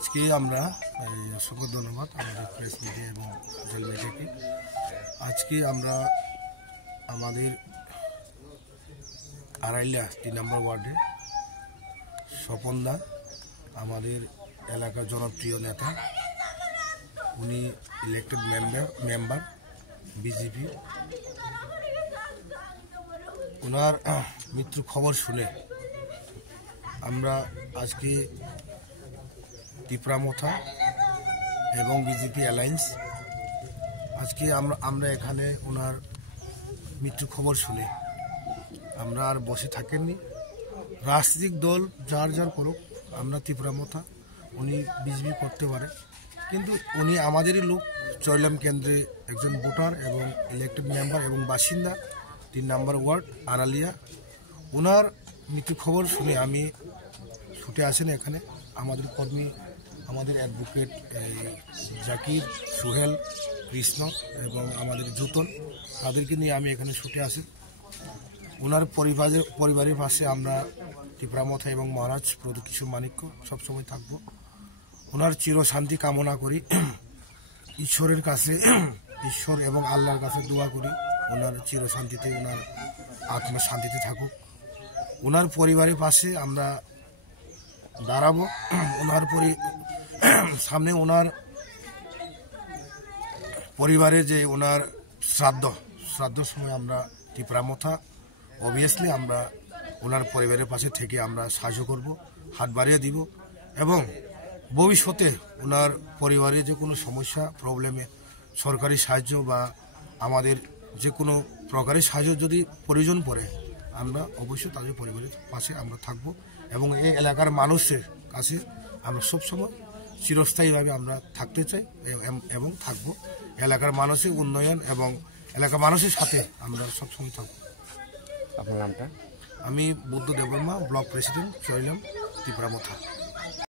আজকে আমরা অসংখ্য ধন্যবাদ আমাদের প্রেস মিডিয়া এবং সোশ্যাল মিডিয়াকে। আজকে আমরা আমাদের আড়াইলা 3 নম্বর ওয়ার্ডে স্বপনদা আমাদের এলাকার জনপ্রিয় নেতা, উনি ইলেক্টেড মেম্বার বিজেপি। ওনার মৃত্যুর খবর শুনে আমরা আজকে টিপরামথা এবং বিজেপি অ্যালায়েন্স আজকে আমরা এখানে ওনার মৃত্যুর খবর শুনে আমরা আর বসে থাকেননি। রাজনৈতিক দল যার যার করুক, আমরা টিপরামথা, উনি বিজেপি করতে পারে, কিন্তু উনি আমাদেরই লোক। চৈলাম কেন্দ্রে একজন ভোটার এবং ইলেক্টেড মেম্বার এবং বাসিন্দা, 3 নম্বর ওয়ার্ড আড়ালিয়া। ওনার মৃত্যু খবর শুনে আমি ছুটে আসেন এখানে। আমাদের কর্মী, আমাদের অ্যাডভোকেট জাকির, সোহেল, কৃষ্ণ এবং আমাদের জুতন, তাদেরকে নিয়ে আমি এখানে ছুটে আসি। ওনার পরিবারের পাশে আমরা টিপরামথা এবং মহারাজ প্রদীপ মানিক্য সবসময় থাকবো। ওনার চিরশান্তি কামনা করি, ঈশ্বরের কাছে, ঈশ্বর এবং আল্লাহর কাছে দোয়া করি ওনার চিরশান্তিতে, ওনার আত্মা শান্তিতে থাকুক। ওনার পরিবারের পাশে আমরা দাঁড়াবো। ওনার সামনে ওনার পরিবারে যে ওনার শ্রাদ্ধ সময় আমরা টিপরামথা অবভিয়াসলি আমরা ওনার পরিবারের পাশে থেকে আমরা সাহায্য করব, হাত বাড়িয়ে দিব এবং ভবিষ্যতে ওনার পরিবারে যে কোনো সমস্যা প্রবলেমে সরকারি সাহায্য বা আমাদের যে কোনো প্রকারের সাহায্য যদি প্রয়োজন পড়ে, আমরা অবশ্যই তাদের পরিবারের পাশে আমরা থাকব এবং এই এলাকার মানুষের কাছে আমরা সবসময় চিরস্থায়ীভাবে আমরা থাকতে চাই এবং থাকব। এলাকার মানুষের উন্নয়ন এবং এলাকার মানুষের সাথে আমরা সবসময় থাকব। আপনার নামটা? আমি বুদ্ধ দেববর্মা, ব্লক প্রেসিডেন্ট, চৈলাম, টিপরামথা।